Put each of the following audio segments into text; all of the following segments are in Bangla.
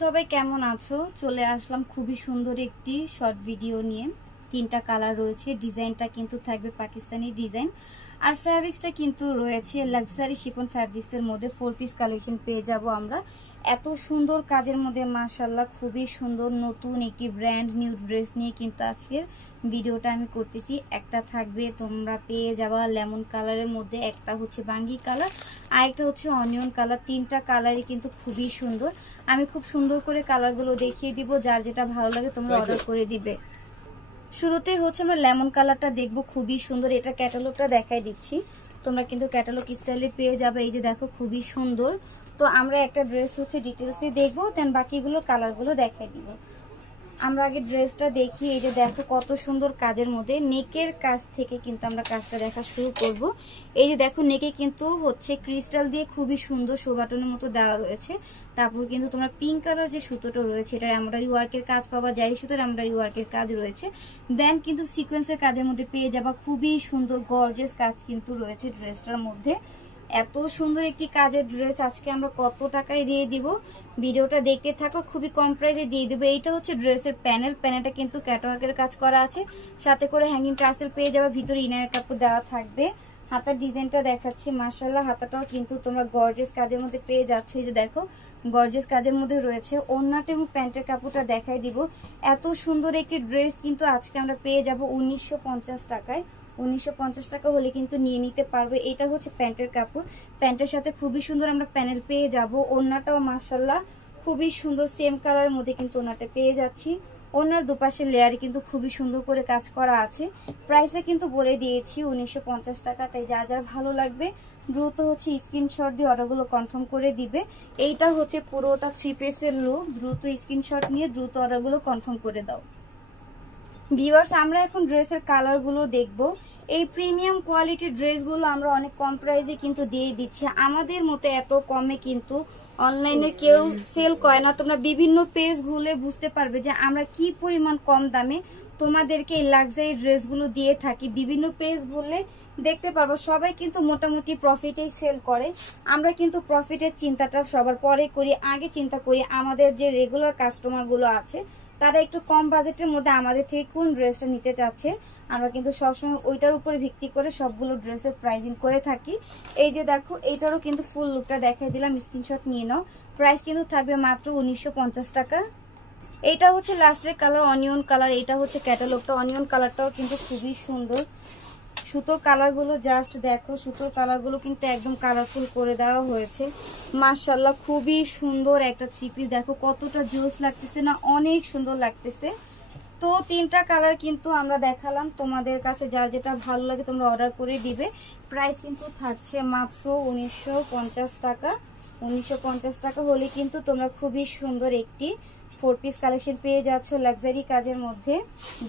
সবাই কেমন আছো? চলে আসলাম খুবই সুন্দর একটি শর্ট ভিডিও নিয়ে। তিনটা কালার রয়েছে, ডিজাইনটা কিন্তু থাকবে পাকিস্তানি ডিজাইন, আর ফ্যাব্রিক্সটা কিন্তু রয়েছে লাক্সারি শিফন ফ্যাব্রিক্সের মধ্যে 4 পিস কালেকশন পেয়ে যাব আমরা এত সুন্দর কাজের মধ্যে। মাশাআল্লাহ, খুবই সুন্দর নতুন একটি ব্র্যান্ড নিউ ড্রেস নিয়ে কিন্তু আজকের ভিডিওটা আমি করতেছি। একটা থাকবে তোমরা পেয়ে যাবা লেমন কালারের মধ্যে, একটা হচ্ছে বাঙ্গি কালার, আর একটা হচ্ছে অনিয়ন কালার। তিনটা কালারই কিন্তু খুবই সুন্দর। আমি খুব সুন্দর করে কালারগুলো দেখিয়ে দিব, যার যেটা ভালো লাগে তোমরা অর্ডার করে দিবে। শুরুতেই হচ্ছে আমরা লেমন কালারটা দেখবো, খুবই সুন্দর। এটা ক্যাটালগটা দেখাই দিচ্ছি, তোমরা কিন্তু ক্যাটালগ স্টাইলে পেয়ে যাবে। এই যে দেখো, খুবই সুন্দর। তো আমরা একটা ড্রেস হচ্ছে ডিটেলসে দেখবো, দেন বাকিগুলো কালারগুলো দেখাই দিব। আমরা আগে ড্রেসটা দেখি। এই যে দেখো কত সুন্দর কাজের মধ্যে, নেকের কাজ থেকে কিন্তু আমরা কাজটা দেখা শুরু করব। এই যে দেখো, নেকে কিন্তু হচ্ছে ক্রিস্টাল দিয়ে খুবই সুন্দর শো বাটনের মতো দেওয়া রয়েছে। তারপর কিন্তু তোমরা পিঙ্ক কালার যে সুতোটা রয়েছে, এটার এমব্রয়ডারি ওয়ার্কের কাজ পাবা, জারি সুতোর এমব্রয়ডারি ওয়ার্কের কাজ রয়েছে। দেন কিন্তু সিকোয়েন্সের কাজের মধ্যে পেয়ে যাবা খুবই সুন্দর গর্জিয়াস কাজ কিন্তু রয়েছে ড্রেসটার মধ্যে। এত সুন্দর একটি কাজের ড্রেস আজকে আমরা কত টাকায় দিয়ে দিব, ভিডিওটা দেখতে থাকো। খুবই কম প্রাইসে দিয়ে দিব। এইটা হচ্ছে ড্রেসের প্যানেলটা কিন্তু ক্যাটওয়ার্কের কাজ করা আছে, সাথে করে হ্যাঙ্গিং টাসেল পেয়ে যাবে, ভিতরে ইনার কাপড় দেওয়া থাকবে। হাতার ডিজাইনটা দেখাচ্ছি, মাশাআল্লাহ হাতাটাও কিন্তু তোমরা গর্জিয়াস কাজের মধ্যে পেয়ে যাচ্ছ। এই যে দেখো, গর্জিয়াস কাজের মধ্যে রয়েছে। ওড়নাটা এবং প্যান্টের কাপড়টা দেখাই দিব। এত সুন্দর একটি ড্রেস কিন্তু আজকে আমরা পেয়ে যাব 1950 টাকায়। 1950 টাকা হলে কিন্তু নিয়ে নিতে পারবে। এটা হচ্ছে প্যান্টের কাপড়, প্যান্টের সাথে খুবই সুন্দর আমরা প্যানেল পেয়ে যাব। ওড়নাটাও মাশাআল্লাহ খুবই সুন্দর, সেম কালারের মধ্যে কিন্তু ওড়নাটা পেয়ে যাচ্ছি। ওড়নার দুপাশের লেয়ারে কিন্তু খুবই সুন্দর করে কাজ করা আছে। প্রাইসটা কিন্তু বলে দিয়েছি 1950 টাকা। তাই যা যা ভালো লাগবে দ্রুত হচ্ছে স্ক্রিনশট দিয়ে অর্ডারগুলো কনফার্ম করে দিবে। এইটা হচ্ছে পুরোটা 3 পিসের লুক। দ্রুত স্ক্রিনশট নিয়ে দ্রুত অর্ডারগুলো কনফার্ম করে দাও। ভিউয়ার্স, আমরা এখন ড্রেসের কালারগুলো দেখব। এই প্রিমিয়াম কোয়ালিটির ড্রেসগুলো আমরা অনেক কম প্রাইসে কিন্তু দিয়ে দিচ্ছি। আমাদের মতো এত কমে কিন্তু অনলাইনে কেউ সেল করে না। তোমরা বিভিন্ন পেজ ঘুরে বুঝতে পারবে যে আমরা কি পরিমাণ কম দামে তোমাদেরকে এই লাক্সারি ড্রেসগুলো দিয়ে থাকি। বিভিন্ন পেজ ঘুরলে দেখতে পারবো সবাই কিন্তু মোটামুটি প্রফিটেই সেল করে। আমরা কিন্তু প্রফিটের চিন্তাটা সবার পরে করি, আগে চিন্তা করি আমাদের যে রেগুলার কাস্টমারগুলো আছে তারা একটু কম বাজেটের মধ্যে আমাদের থেকে কোন ড্রেসটা নিতে চাচ্ছে। আমরা কিন্তু সবসময় ওইটার উপরে ভিত্তি করে সবগুলো ড্রেসের প্রাইসিং করে থাকি। এই যে দেখো, এইটারও কিন্তু ফুল লুকটা দেখাই দিলাম, স্ক্রিনশট নিয়ে নাও। প্রাইস কিন্তু থাকবে মাত্র 1950 টাকা। এইটা হচ্ছে লাস্টের কালার, অনিয়ন কালার। এটা হচ্ছে ক্যাটালগটা। অনিয়ন কালারটাও কিন্তু খুবই সুন্দর। সুতোর কালারগুলো জাস্ট দেখো, সুতোর কালারগুলো কিন্তু একদম কালারফুল করে দেওয়া হয়েছে। মাশাআল্লাহ, খুবই সুন্দর একটা থ্রি পিস। দেখো কতটা জোস লাগতেছে না, অনেক সুন্দর লাগতেছে। তো তিনটা কালার কিন্তু আমরা দেখালাম, তোমাদের কাছে যার যেটা ভালো লাগে তোমরা অর্ডার করে দিবে। প্রাইস কিন্তু থাকছে মাত্র 1950 টাকা। 1950 টাকা হলে কিন্তু তোমরা খুবই সুন্দর একটি 4 পিস কালেকশন পেয়ে যাচ্ছ লাক্সারি কাজের মধ্যে।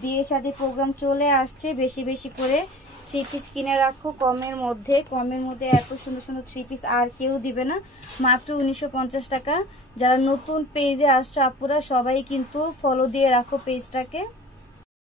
বিয়ে শাদী প্রোগ্রাম চলে আসছে, বেশি বেশি করে 3 পিস কিনে রাখো কমের মধ্যে। কমের মধ্যে এত সুন্দর সুন্দর 3 পিস আর কেউ দিবে না, মাত্র 1950 টাকা। যারা নতুন পেজে আসছো আপুরা সবাই কিন্তু ফলো দিয়ে রাখো পেজটাকে।